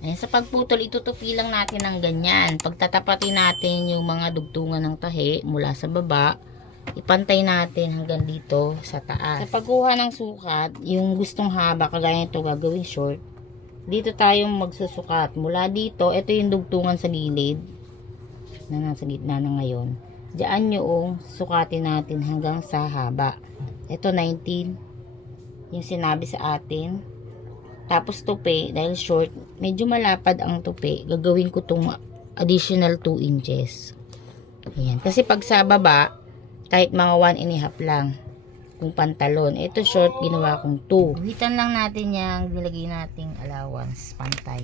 Ayan, sa pagputol, itutupi lang natin ng ganyan. Pagtatapatin natin yung mga dugtungan ng tahi mula sa baba, ipantay natin hanggang dito sa taas. Sa pagkuha ng sukat, yung gustong haba, kagaya nito gagawin short, dito tayong magsusukat. Mula dito, ito yung dugtungan sa gilid, na nasa gitna na ngayon. Diyan yung sukatin natin hanggang sa haba. Ito 19, yung sinabi sa atin. Tapos tupi, dahil short, medyo malapad ang tupi, gagawin ko itong additional 2 inches. Ayan. Kasi pag sa baba, kahit mga 1.5 lang, kung pantalon. Ito short, ginawa kong 2. Guhitan lang natin yung nilagay nating allowance, pantay.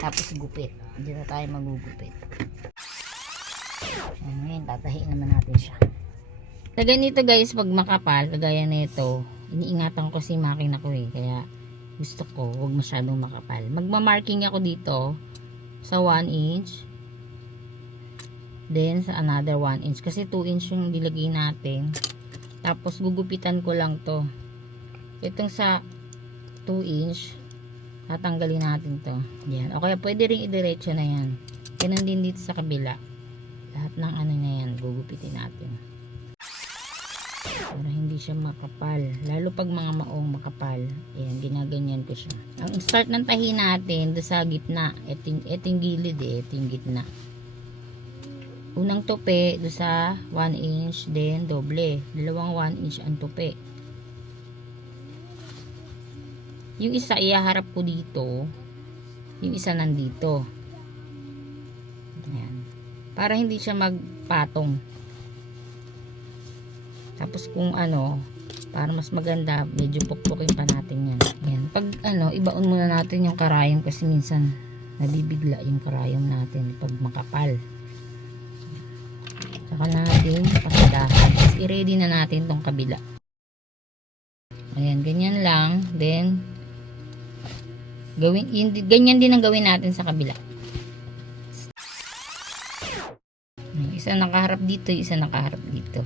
Tapos gupit. Hindi na tayo magugupit. Ayan, ngayon, tatahiin naman natin siya. Sa ganito guys, pag makapal, kagaya nito, iniingatan ko si makina ko kaya gusto ko, huwag masyadong makapal. Magmamarking ako dito sa 1 inch. Then, sa another 1 inch. Kasi 2 inch yung nilagay natin. Tapos, gugupitan ko lang to. Itong sa 2 inch, tatanggalin natin to. Yan. O kaya, pwede rin idiretso na yan. Ganun din dito sa kabila. Lahat ng ano na yan, gugupitin natin. Para hindi siya makapal. Lalo pag mga maong makapal. Ayan, ginaganyan ko siya. Ang start ng tahi natin, doon sa gitna. Eting gilid eting gitna. Unang tupi, doon sa 1 inch, then doble. Dalawang 1 inch ang tupi. Yung isa, ihaharap ko dito. Yung isa nandito. Ayan. Para hindi siya magpatong. Tapos kung ano, para mas maganda, medyo pukpukin pa natin yan. Yan. Pag ano, ibaon muna natin yung karayom kasi minsan nabibigla yung karayom natin pag makapal. Saka natin pasadahan. Tapos i-ready na natin tong kabila. Ayan, ganyan lang. Then, ganyan din ang gawin natin sa kabila. Isa nakaharap dito, isa nakaharap dito.